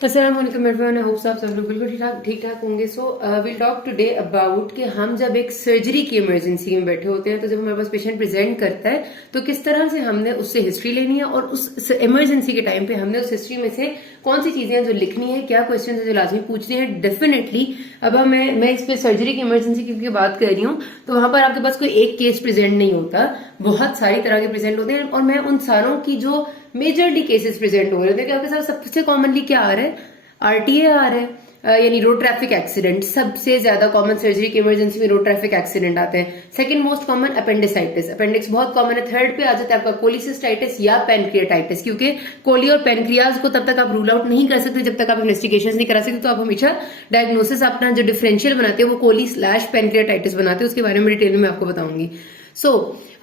अस्सलाम वालेकुम everyone, I hope आप सब लोग बिल्कुल ठीक ठाक होंगे। So will talk today about कि हम जब एक सर्जरी की इमरजेंसी में बैठे होते हैं तो जब हमारे पास पेशेंट प्रेजेंट करता है तो किस तरह से हमने उससे हिस्ट्री लेनी है और उस इमरजेंसी के टाइम पे हमने उस हिस्ट्री में से कौन सी चीजें जो लिखनी है, क्या क्वेश्चन है जो लाजमी पूछने हैं। डेफिनेटली अब मैं इस पे सर्जरी की इमरजेंसी की बात कर रही हूँ तो वहां पर आपके पास कोई एक केस प्रेजेंट नहीं होता, बहुत सारी तरह के प्रेजेंट होते हैं और मैं उन सारों की जो मेजरली केसेस प्रेजेंट हो रहे थे, आपके साथ सबसे कॉमनली क्या आ रहा है, आरटीए आ रहा है, यानी रोड ट्रैफिक एक्सीडेंट। सबसे ज्यादा कॉमन सर्जरी की इमरजेंसी में रोड ट्रैफिक एक्सीडेंट आते हैं। Second most common appendicitis, appendix बहुत कॉमन है। थर्ड पे आ जाता है आपका कोलिसिस्टाइटिस या पेनक्रियाटाइटिस, क्योंकि कोली और पेनक्रियाज को तब तक आप रूल आउट नहीं कर सकते जब तक आप इन्वेस्टिगेशन नहीं करा सकते। तो आप हमेशा डायग्नोसिस अपना जो डिफरेंशियल बनाते हैं वो कोली/पेनक्रियाटाइटिस बनाते हैं, उसके बारे में डिटेल में आपको बताऊंगी।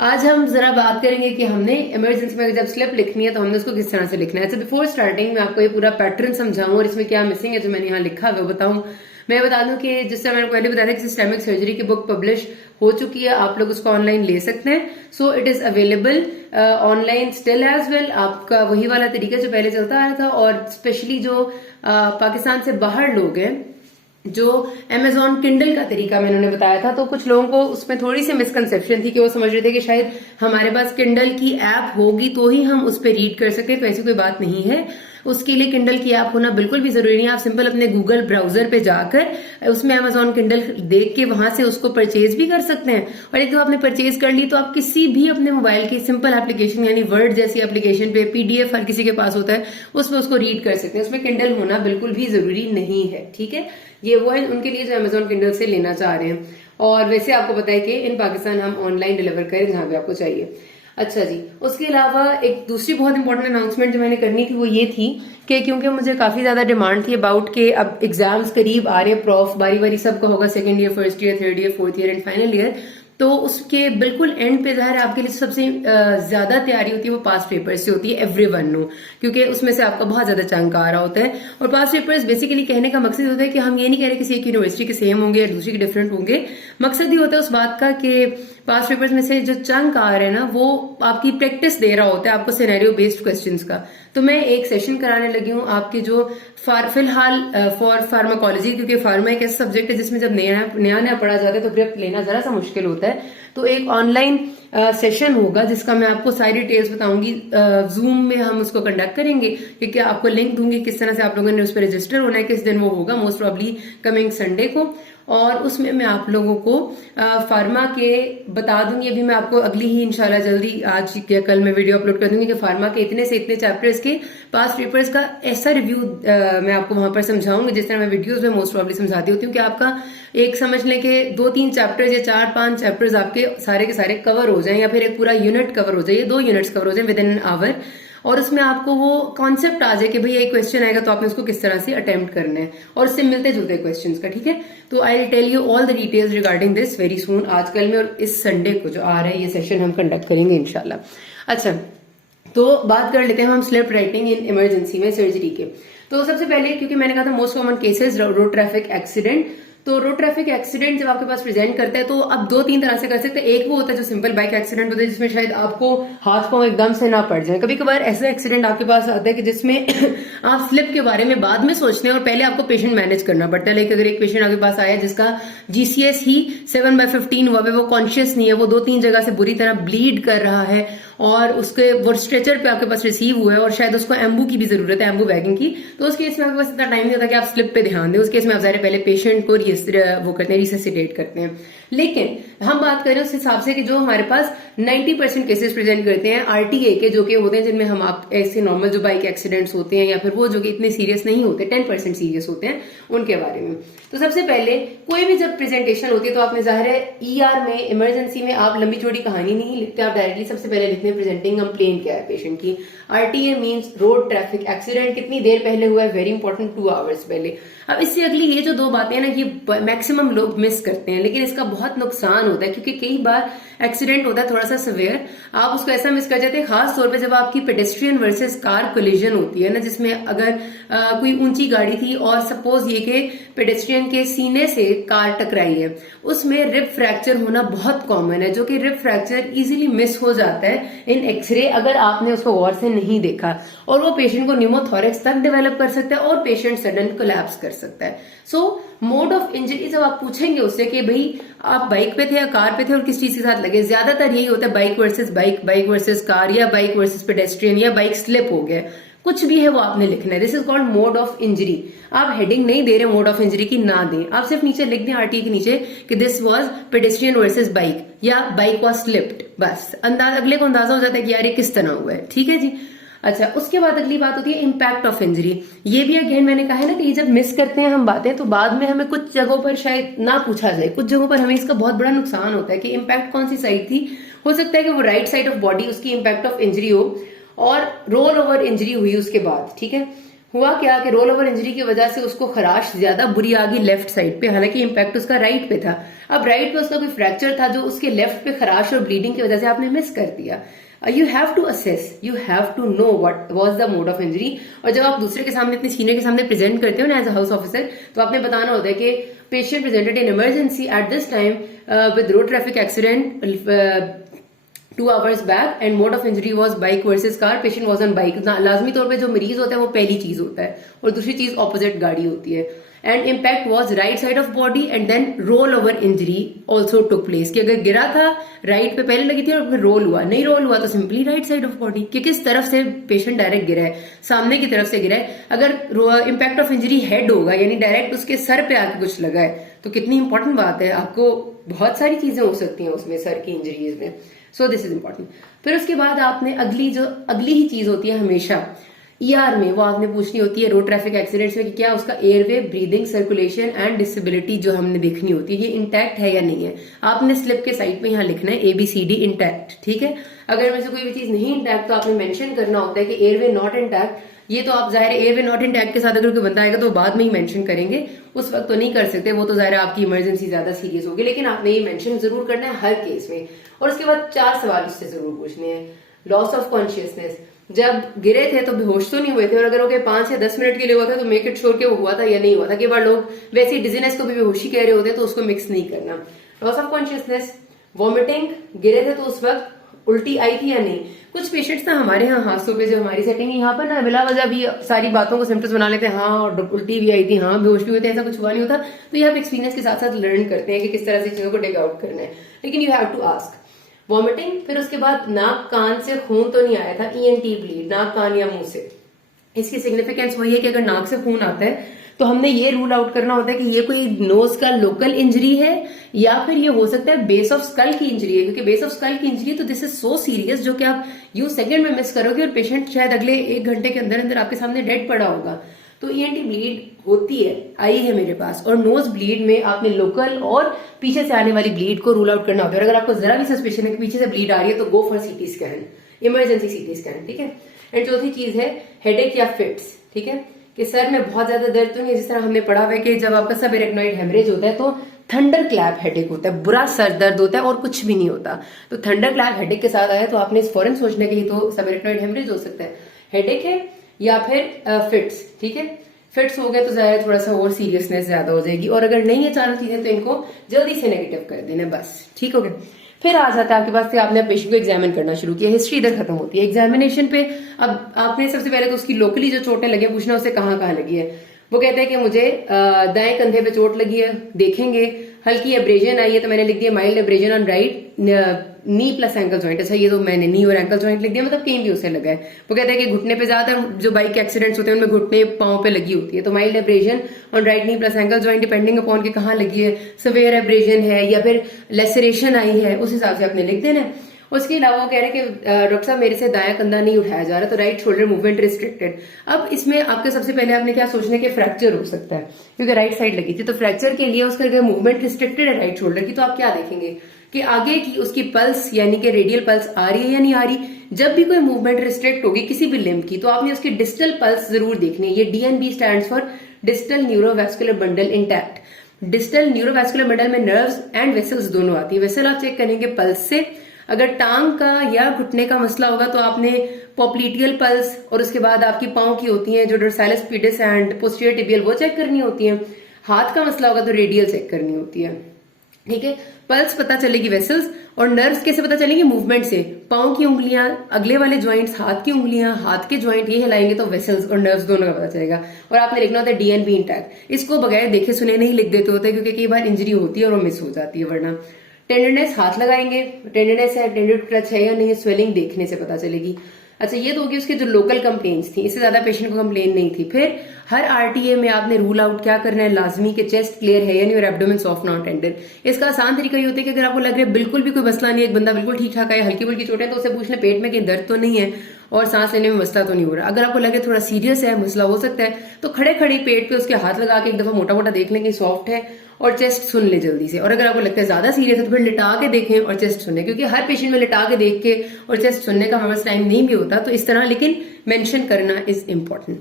आज हम जरा बात करेंगे कि हमने इमरजेंसी में जब स्लिप लिखनी है तो हमने उसको किस तरह से लिखना है। तो बिफोर स्टार्टिंग मैं आपको ये पूरा पैटर्न समझाऊं और इसमें क्या मिसिंग है जो मैंने यहाँ लिखा है वो बताऊं। मैं बता दूं कि जिस तरह मैंने पहले बताया था कि सिस्टेमिक सर्जरी की बुक पब्लिश हो चुकी है, आप लोग उसको ऑनलाइन ले सकते हैं। So it is available online still as well. आपका वही वाला तरीका जो पहले चलता आ रहा था, और स्पेशली जो पाकिस्तान से बाहर लोग हैं, जो अमेजॉन किंडल का तरीका मैंने उन्हें बताया था, तो कुछ लोगों को उसमें थोड़ी सी मिसकंसेप्शन थी कि वो समझ रहे थे कि शायद हमारे पास किंडल की ऐप होगी तो ही हम उस पर रीड कर सकते हैं। तो ऐसी कोई बात नहीं है, उसके लिए किंडल की ऐप होना बिल्कुल भी जरूरी नहीं है। आप सिंपल अपने गूगल ब्राउजर पे जाकर उसमें अमेजॉन किंडल देख के वहां से उसको परचेज भी कर सकते हैं। और एक तो आपने परचेज कर ली तो आप किसी भी अपने मोबाइल की सिंपल एप्लीकेशन यानी वर्ड जैसी एप्लीकेशन पे, पीडीएफ हर किसी के पास होता है, उसमें उसको रीड कर सकते हैं। उसमें किंडल होना बिल्कुल भी जरूरी नहीं है, ठीक है। ये वो है उनके लिए जो अमेजॉन किंडल से लेना चाह रहे हैं। और वैसे आपको पता है कि इन पाकिस्तान हम ऑनलाइन डिलीवर करें जहां पे आपको चाहिए। अच्छा जी, उसके अलावा एक दूसरी बहुत इंपॉर्टेंट अनाउंसमेंट जो मैंने करनी थी वो ये थी कि क्योंकि मुझे काफी ज्यादा डिमांड थी अबाउट के अब एग्जाम्स करीब आ रहे हैं, प्रॉफ बारी बारी सबका होगा, second year, first year, third year, fourth year and final year. तो उसके बिल्कुल एंड पे जाहिर है आपके लिए सबसे ज्यादा तैयारी होती है वो पास पेपर से होती है, एवरीवन नो, क्योंकि उसमें से आपका बहुत ज्यादा चंक आ रहा होता है। और पास पेपर्स बेसिकली कहने का मकसद होता है कि हम ये नहीं कह रहे किसी एक यूनिवर्सिटी के सेम होंगे या दूसरी के डिफरेंट होंगे। मकसद ही होता है उस बात का कि पास पेपर्स में से जो चंक आ रहे हैं ना वो आपकी प्रैक्टिस दे रहा होता है आपको सिनेरियो बेस्ड क्वेश्चंस का। तो मैं एक सेशन कराने लगी हूँ आपके जो फिलहाल फॉर फार्माकोलॉजी, क्योंकि फार्मा एक ऐसा सब्जेक्ट है जिसमें जब नया नया पढ़ा जाता है तो ग्रिप लेना जरा सा मुश्किल होता है। तो एक ऑनलाइन सेशन होगा जिसका मैं आपको सारी डिटेल्स बताऊंगी। जूम में हम उसको कंडक्ट करेंगे, क्योंकि आपको लिंक दूंगी किस तरह से आप लोगों ने उस पर रजिस्टर होना है, किस दिन वो होगा, मोस्ट प्रॉब्ली कमिंग संडे को। और उसमें मैं आप लोगों को फार्मा के बता दूंगी। अभी मैं आपको अगली ही इंशाल्लाह जल्दी आज या कल मैं वीडियो अपलोड कर दूंगी कि फार्मा के इतने से इतने चैप्टर्स के पास पेपर्स का ऐसा रिव्यू मैं आपको वहां पर समझाऊंगी जिस तरह मैं वीडियोस में मोस्ट प्रॉब्ली समझाती होती हूँ कि आपका एक समझ लें कि 2-3 चैप्टर्स या 4-5 चैप्टर्स आपके सारे के सारे कवर हो जाएं, या फिर एक पूरा यूनिट कवर हो जाए, 2 यूनिट्स कवर हो जाए विद इन एन आवर। और उसमें आपको वो कॉन्सेप्ट आ जाए कि भाई एक क्वेश्चन आएगा तो आपने उसको किस तरह से अटेम्प्ट करना है, और उससे मिलते जुलते क्वेश्चंस का, ठीक है। तो I will tell you all the details regarding this very soon, आज कल में, और इस संडे को जो आ रहा है ये सेशन हम कंडक्ट करेंगे इंशाल्लाह। अच्छा, तो बात कर लेते हैं हम स्लिप राइटिंग इन इमरजेंसी में सर्जरी के। तो सबसे पहले, क्योंकि मैंने कहा था most common cases road traffic accident, तो रोड ट्रैफिक एक्सीडेंट जब आपके पास प्रेजेंट करता है तो अब 2-3 तरह से कर सकते हैं। एक वो होता है जो सिंपल बाइक एक्सीडेंट होता है जिसमें शायद आपको हाथ पांव एकदम से ना पड़ जाए। कभी कभार ऐसा एक्सीडेंट आपके पास आता है कि जिसमें आप स्लिप के बारे में बाद में सोचते हैं और पहले आपको पेशेंट मैनेज करना पड़ता है। लाइक अगर एक पेशेंट आपके पास आया जिसका जीसीएस ही 7/15 हुआ है, वो कॉन्शियस नहीं है, वो 2-3 जगह से बुरी तरह ब्लीड कर रहा है और उसके वो स्ट्रेचर पे आपके पास रिसीव हुआ है और शायद उसको एम्बू की भी जरूरत है, एम्बू बैगिंग की, तो उस केस में आपके पास इतना टाइम नहीं होता कि आप स्लिप पे ध्यान दें। उस केस में आप ज़ाहिर पहले पेशेंट को वो करते हैं, रिससिटेट करते हैं। लेकिन हम बात करें उस हिसाब से कि जो हमारे पास 90% केसेस प्रेजेंट करते हैं आरटीए के, जो कि होते हैं जिनमें हम आप ऐसे नॉर्मल जो बाइक एक्सीडेंट्स होते हैं या फिर वो जो कि इतने सीरियस नहीं होते, 10% सीरियस होते हैं, उनके बारे में। तो सबसे पहले कोई भी जब प्रेजेंटेशन होती है तो आपने जाहिर है ईआर में, इमरजेंसी में आप लंबी चौड़ी कहानी नहीं लिखते, आप डायरेक्टली सबसे पहले लिखते हैं प्रेजेंटिंग कंप्लेंट क्या है पेशेंट की। RTA means road traffic accident, कितनी देर पहले हुआ है, वेरी इंपॉर्टेंट, 2 आवर्स पहले। अब इससे अगली ये जो 2 बातें हैं ना, ये मैक्सिमम लोग मिस करते हैं, लेकिन इसका बहुत नुकसान होता है, क्योंकि कई बार एक्सीडेंट होता है थोड़ा सा सिवियर, आप उसको ऐसा मिस कर जाते हैं, खास तौर पे जब आपकी पेडेस्ट्रियन वर्सेस कार कोलिजन होती है ना, जिसमें अगर कोई ऊंची गाड़ी थी और सपोज ये कि पेडेस्ट्रियन के सीने से कार टकराई है, उसमें रिब फ्रैक्चर होना बहुत कॉमन है, जो कि रिब फ्रैक्चर इजीली मिस हो जाता है इन एक्सरे अगर आपने उसको गौर से नहीं देखा, और वो पेशेंट को न्यूमोथोरेक्स तक डेवलप कर सकता है और पेशेंट सडन कोलैप्स कर सकता है। सो मोड ऑफ इंजरी जब आप पूछेंगे उससे कि भाई आप बाइक पे थे या कार पे थे और किस चीज के साथ लगे, ज्यादातर यही होता है bike versus bike, bike versus car, या बाइक वर्सेस पेडेस्ट्रियन, या बाइक स्लिप हो गया, कुछ भी है वो आपने लिखना है। This is called mode of injury. आप हेडिंग नहीं दे रहे मोड ऑफ इंजरी की, ना दें, आप सिर्फ नीचे लिख दें आरटी के नीचे कि this was pedestrian versus bike या बाइक वाज स्लिप्ड, बस अगले को अंदाजा हो जाता है कि यार ये किस तरह हुआ है। ठीक है जी। अच्छा, उसके बाद अगली बात होती है इम्पैक्ट ऑफ इंजरी। ये भी अगेन मैंने कहा है ना कि ये जब मिस करते हैं हम बातें तो बाद में हमें कुछ जगहों पर शायद ना पूछा जाए, कुछ जगहों पर हमें इसका बहुत बड़ा नुकसान होता है कि इम्पैक्ट कौन सी साइड थी। हो सकता है कि वो राइट साइड ऑफ बॉडी उसकी इम्पैक्ट ऑफ इंजरी हो और रोल ओवर इंजरी हुई उसके बाद। ठीक है, हुआ क्या कि रोल ओवर इंजरी की वजह से उसको खराश ज्यादा बुरी आ गई लेफ्ट साइड पे, हालांकि इम्पैक्ट उसका राइट पे था। अब राइट पे उसका कोई फ्रैक्चर था जो उसके लेफ्ट पे खराश और ब्लीडिंग की वजह से आपने मिस कर दिया। You have to assess, you have to know what was the mode of injury. और जब आप दूसरे के सामने, अपने सीनियर के सामने प्रेजेंट करते हो ना एज अ हाउस ऑफिसर, तो आपने बताना होता है कि patient presented in emergency at this time with road traffic accident 2 hours back and mode of injury was bike versus car, patient was on bike. लाजमी तौर पे जो मरीज होता है वो पहली चीज होता है और दूसरी चीज ऑपोजिट गाड़ी होती है। And impact was right side of body and then roll over injury also took place, कि अगर गिरा था राइट पे पहले लगी थी और फिर रोल हुआ, नहीं रोल हुआ तो simply write side of body, कि किस तरफ से पेशेंट डायरेक्ट गिरा है, सामने की तरफ से गिरा है। अगर इम्पैक्ट ऑफ इंजरी हेड होगा यानी डायरेक्ट उसके सर पे आके कुछ लगा है तो कितनी इंपॉर्टेंट बात है, आपको बहुत सारी चीजें हो सकती हैं उसमें सर की इंजरीज में। So this is important. फिर उसके बाद आपने अगली ही चीज होती है हमेशा ईआर में, वो आपने पूछनी होती है रोड ट्रैफिक एक्सीडेंट्स में कि क्या उसका airway, breathing, circulation and disability जो हमने देखनी होती है ये इंटैक्ट है या नहीं है। आपने स्लिप के साइड पे यहाँ लिखना है ABCD इंटैक्ट। ठीक है, अगर में से कोई भी चीज नहीं इंटैक्ट तो आपने मेंशन करना होता है कि एयरवे नॉट इंटैक्ट। ये तो आप जाहिर एयरवे नॉट इंटैक्ट के साथ अगर कोई बंदा आएगा तो बाद में ही मेंशन करेंगे, उस वक्त तो नहीं कर सकते, वो तो जाहिर आपकी इमरजेंसी ज्यादा सीरियस होगी, लेकिन आपने ये मेंशन जरूर करना है हर केस में। और उसके बाद 4 सवाल उससे जरूर पूछने हैं। लॉस ऑफ कॉन्शियसनेस, जब गिरे थे तो बेहोश तो नहीं हुए थे, और अगर वो 5 या 10 मिनट के लिए हुआ था तो मेक इट श्योर कि वो हुआ था या नहीं हुआ था। कई बार लोग वैसे डिजीनेस को भी बेहोशी कह रहे होते हैं तो उसको मिक्स नहीं करना। लॉस ऑफ कॉन्शियसनेस, वॉमिटिंग, गिरे थे तो उस वक्त उल्टी आई थी या नहीं। कुछ पेशेंट्स ना हमारे यहाँ हादसों पे जो हमारी सेटिंग है यहाँ पर ना बिला वजह भी सारी बातों को सिम्टम्स बना लेते हैं, हाँ और उल्टी भी आई थी, हाँ बेहोश भी हुए थे, ऐसा कुछ हुआ नहीं होता। तो ये आप एक्सपीरियंस के साथ साथ लर्न करते हैं कि किस तरह से चीजों को टेक आउट करना है, लेकिन you have to ask. Vomiting, फिर उसके बाद नाक कान से खून तो नहीं आया था, ENT ब्लीड, नाक कान या मुंह से। इसकी सिग्निफिकेंस वही है कि अगर नाक से खून आता है तो हमने ये रूल आउट करना होता है कि ये कोई नोज का लोकल इंजरी है या फिर ये हो सकता है बेस ऑफ स्कल की इंजरी है, क्योंकि बेस ऑफ स्कल की इंजरी तो दिस इज सो सीरियस जो कि आप यू सेकंड में मिस करोगे और पेशेंट शायद अगले 1 घंटे के अंदर अंदर आपके सामने डेड पड़ा होगा। तो ENT ब्लीड होती है, आई है मेरे पास। और नोज ब्लीड में आपने लोकल और पीछे से आने वाली ब्लीड को रूल आउट करना होता है। अगर आपको जरा भी सस्पेशन है कि पीछे से ब्लीड आ रही है तो go for CT scan, emergency CT scan. ठीक है। एंड चौथी चीज है हेडेक या फिट्स। ठीक है, कि सर में बहुत ज्यादा दर्द तो नहीं, जिस तरह हमने पढ़ा हुआ है कि जब आपका सब एरेक्नॉइड हेमरेज होता है तो थंडर क्लैप हेडेक होता है, बुरा सर दर्द होता है और कुछ भी नहीं होता। तो थंडर क्लैप हेडेक के साथ आया तो आपने फौरन सोचना कि ये तो सब एरेक्नॉइड हेमरेज हो सकता है, हेडेक है या फिर फिट्स। ठीक है, फिट्स हो गए तो ज्यादा थोड़ा सा और सीरियसनेस ज्यादा हो जाएगी, और अगर नहीं है चारों चीजें तो इनको जल्दी से नेगेटिव कर देना बस। ठीक हो गया। फिर आ जाता है आपके पास से आपने पेशेंट को एग्जामिन करना शुरू किया, हिस्ट्री इधर खत्म होती है। एग्जामिनेशन पे अब आपने सबसे पहले तो उसकी लोकली जो चोटें लगी पूछना उससे कहाँ कहाँ लगी है। वो कहते हैं कि मुझे दाएं कंधे पे चोट लगी है, देखेंगे हल्की एब्रेजन आई है तो मैंने लिख दिया mild abrasion on right knee plus ankle joint. अच्छा, ये तो मैंने नी और एंकल जॉइंट लिख दिया, मतलब कहीं भी उसे लगा है। वो कहते हैं कि घुटने पे ज्यादातर जो बाइक के एक्सीडेंट्स होते हैं उनमें घुटने पांव पे लगी होती है, तो mild abrasion on right knee plus ankle joint depending upon के कहाँ लगी है, सवेयर एब्रेजन है या फिर लेसरेशन आई है, उस हिसाब से आपने लिख देना है। उसके अलावा वो कह रहे हैं कि डॉक्टर साहब मेरे से दाया कंधा नहीं उठाया जा रहा, तो राइट शोल्डर मूवमेंट रिस्ट्रिक्टेड। अब इसमें आपके सबसे पहले आपने क्या सोचना कि फ्रैक्चर हो सकता है क्योंकि राइट साइड लगी थी, तो फ्रैक्चर के लिए उसका अगर मूवमेंट रिस्ट्रिक्टेड है राइट शोल्डर की तो आप क्या देखेंगे कि आगे की उसकी पल्स यानी कि रेडियल पल्स आ रही है या नहीं आ रही। जब भी कोई मूवमेंट रिस्ट्रिक्ट होगी किसी भी लिम्ब की तो आपने उसकी डिस्टल पल्स जरूर देखनी है। ये DNB stands for distal neurovascular bundle intact. Distal neurovascular bundle में नर्व्स एंड वेसल्स दोनों आती है। वेसल आप चेक करेंगे पल्स से। अगर टांग का या घुटने का मसला होगा तो आपने पॉप्लिटियल पल्स और उसके बाद आपकी पांव की होती है जो डोर्सालिस पीडिस एंड पोस्टीरियर टिबियल वो चेक करनी होती है। हाथ का मसला होगा तो रेडियल चेक करनी होती है। ठीक है, पल्स पता चलेगी वेसल्स, और नर्व्स कैसे पता चलेंगे? मूवमेंट से। पांव की उंगलियां, अगले वाले ज्वाइंट्स, हाथ की उंगलियां, हाथ के ज्वाइंट ये हिलाएंगे तो वेसल्स और नर्व्स दोनों का पता चलेगा। और आपने लिखना होता है डीएनबी इंटैक्ट। इसको बगैर देखे सुने नहीं लिख देते होते क्योंकि कई बार इंजरी होती है और वो मिस हो जाती है वरना। टेंडरनेस, हाथ लगाएंगे, टेंडरनेस है, टेंडर टच है या नहीं, स्वेलिंग देखने से पता चलेगी। अच्छा, ये तो होगी उसके जो लोकल कंप्लेन्स थी, इससे ज्यादा पेशेंट को कंप्लेन नहीं थी। फिर हर आरटीए में आपने रूल आउट क्या करना है, लाजमी के चेस्ट क्लियर है या नहीं और एब्डोमेन सॉफ्ट नॉट टेंडर। इसका आसान तरीका ये होता है कि अगर आपको लग रहा है बिल्कुल भी कोई मसला नहीं है, एक बंदा बिल्कुल ठीक ठाक है, हल्की फुल्की चोट है, तो उससे पूछ ले पेट में कहीं दर्द तो नहीं है और सांस लेने में मसला तो नहीं हो रहा। अगर आपको लगे थोड़ा सीरियस है, मसला हो सकता है, तो खड़े खड़े पेट पे उसके हाथ लगा के एक दफा मोटा मोटा देख लें कि सॉफ्ट है और चेस्ट सुन ले जल्दी से। और अगर आपको लगता है ज्यादा सीरियस है तो फिर लिटा के देखें और चेस्ट सुने, क्योंकि हर पेशेंट में लिटा के देख के और चेस्ट सुनने का हमारे टाइम नहीं भी होता, तो इस तरह लेकिन मेंशन करना इज इंपॉर्टेंट।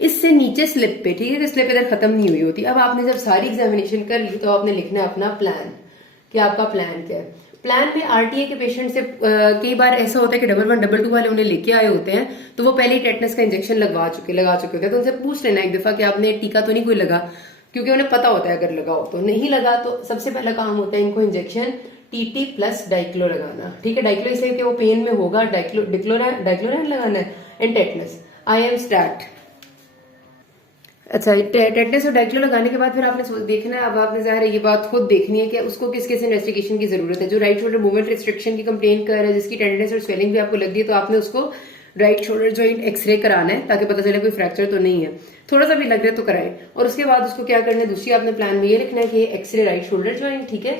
इससे नीचे स्लिप पे, ठीक है, कि स्लिप इधर खत्म नहीं हुई होती। अब आपने जब सारी एग्जामिनेशन कर ली तो आपने लिखना है अपना प्लान, कि आपका प्लान क्या है। प्लान में आरटीए के पेशेंट से कई बार ऐसा होता है कि 11 12 वाले उन्हें लेके आए होते हैं तो वो पहले ही टेटनस का इंजेक्शन लगा चुके होते हैं, तो उनसे पूछ लेना एक दफा कि आपने टीका तो नहीं कोई लगा, क्योंकि उन्हें पता होता है अगर लगा हो तो। नहीं लगा तो सबसे पहला काम होता है इनको इंजेक्शन टीटी प्लस डाइक्लो लगाना। ठीक है, डाइक्लो इसलिए कि वो पेन में होगा, डाइक्लोरैन लगाना है, and tetanus I am start. अच्छा, टेटनस और डाइक्लो लगाने के बाद फिर आपने देखना है, अब आपने ज़ाहिर है ये बात खुद देखनी है कि उसको किस किस इन्वेस्टिगेशन की जरूरत है। जो राइट शोल्डर मूवमेंट रिस्ट्रिक्शन की कंप्लेन कर रहा है, जिसकी टेंडरनेस और स्वेलिंग भी आपको लग रही है, तो आपने उसको राइट शोल्डर जॉइंट एक्सरे कराना है ताकि पता चले कोई फ्रैक्चर तो नहीं है। थोड़ा सा भी लग रहा है तो कराएं। और उसके बाद उसको क्या करना है, दूसरी आपने प्लान में ये लिखना है कि एक्सरे राइट शोल्डर जॉइंट, ठीक है।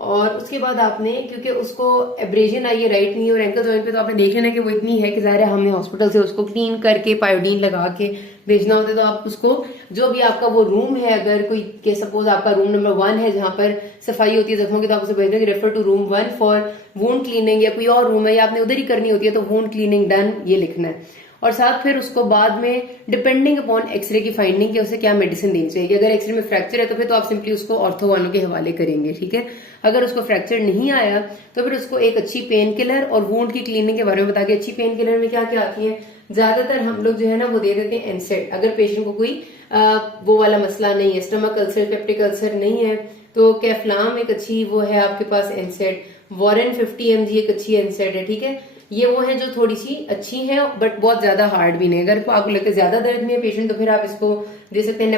और उसके बाद आपने, क्योंकि उसको एब्रेजन आई है राइट नी और एंकल जॉइंट पे, तो आपने देख लेना कि वो इतनी है कि ज़ाहिर है हमने हॉस्पिटल से उसको क्लीन करके पायोडीन लगा के भेजना होता है। तो आप उसको जो भी आपका वो रूम है, अगर कोई के सपोज आपका रूम नंबर 1 है जहां पर सफाई होती है जख्मों की, तो आप उसे भेजना कि refer to room 1 for wound cleaning, या कोई और रूम है या आपने उधर ही करनी होती है तो वुंड क्लीनिंग डन, ये लिखना है। और साथ फिर उसको बाद में डिपेंडिंग अपॉन एक्सरे की फाइंडिंग कि उसे क्या मेडिसिन देनी चाहिए। अगर एक्सरे में फ्रैक्चर है तो फिर तो आप सिंपली उसको ऑर्थो वालों के हवाले करेंगे, ठीक है। अगर उसको फ्रैक्चर नहीं आया तो फिर उसको एक अच्छी पेन किलर और वुंड की क्लीनिंग के बारे में बता के, अच्छी पेन किलर में क्या क्या आती है, ज्यादातर हम लोग जो है ना वो दे देते हैं एनसेड। अगर पेशेंट को कोई वो वाला मसला नहीं है, स्टमक अल्सर, पेप्टिक अल्सर नहीं है, तो कैफ्लाम एक अच्छी वो है आपके पास एनसेड, वॉरेन 50 mg एक अच्छी एनसेड है, ठीक है। ये वो है जो थोड़ी सी अच्छी है बट बहुत ज्यादा हार्ड भी नहीं। अगर आपको लगता है ज्यादा दर्द में है पेशेंट तो फिर आप इसको दे सकते हैं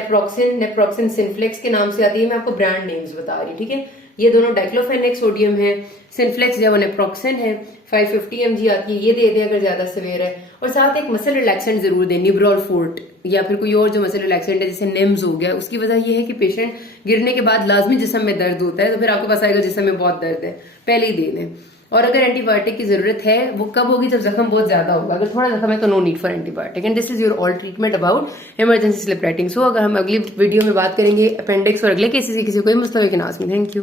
नेप्रोक्सिन सिनफ्लेक्स के नाम से आती है, मैं आपको ब्रांड नेम्स बता रही, ठीक है। ये दोनों डाइक्लोफेनेक सोडियम है, सिनफ्लेक्स जो नेप्रोक्सिन है 550 mg आती है, ये दे दे अगर ज्यादा सवेयर है। और साथ एक मसल रिलैक्सेंट जरूर दें, निब्रोल फोर्ट या फिर कोई और जो मसल रिलैक्सेंट है जैसे निम्स हो गया। उसकी वजह यह है कि पेशेंट गिरने के बाद लाजमी जिस्म में दर्द होता है, तो फिर आपके पास आएगा जिस्म में बहुत दर्द है, पहले ही दे दें। और अगर एंटीबायोटिक की जरूरत है वो कब होगी, जब जख्म बहुत ज्यादा होगा। अगर थोड़ा जख्म है तो no need for antibiotic. And this is your all treatment about emergency slip writing. So अगर हम अगली वीडियो में बात करेंगे अपेंडिक्स और अगले केसेस की किसी कोई मुस्तवा के नाज में। Thank you.